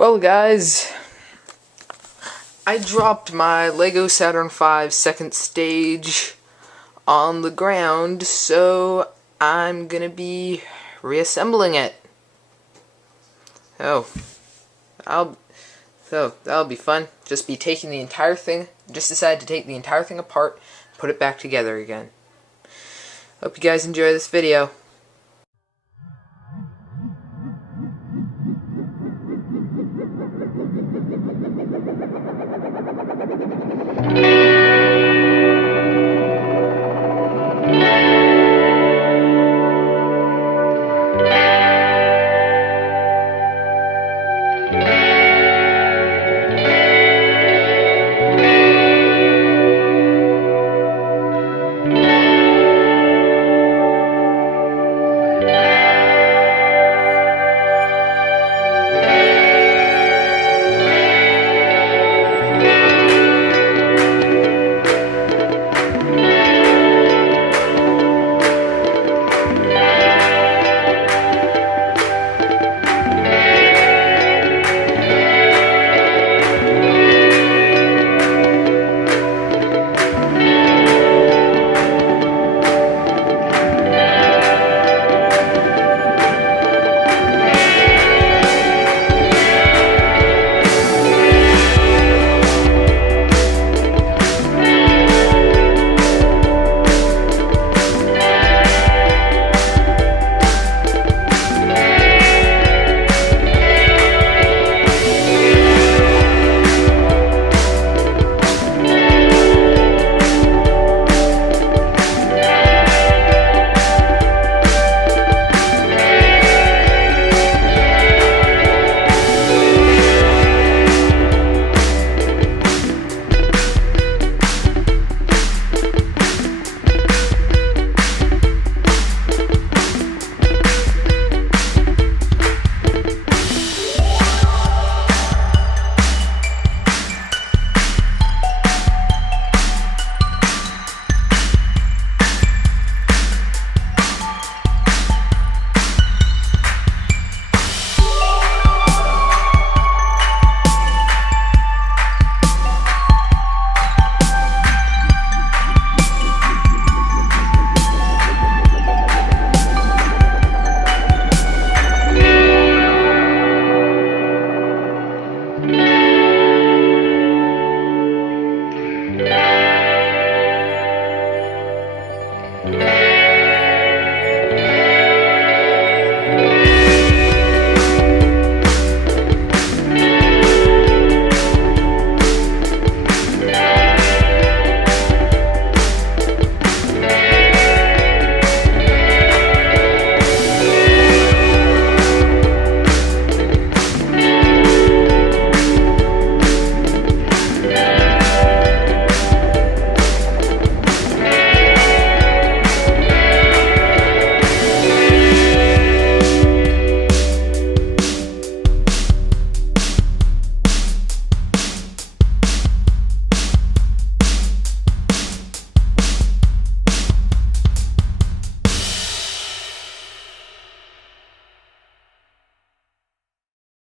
Well, guys, I dropped my Lego Saturn V second stage on the ground, so I'm gonna be reassembling it. That'll be fun. Just decided to take the entire thing apart, put it back together again. Hope you guys enjoy this video.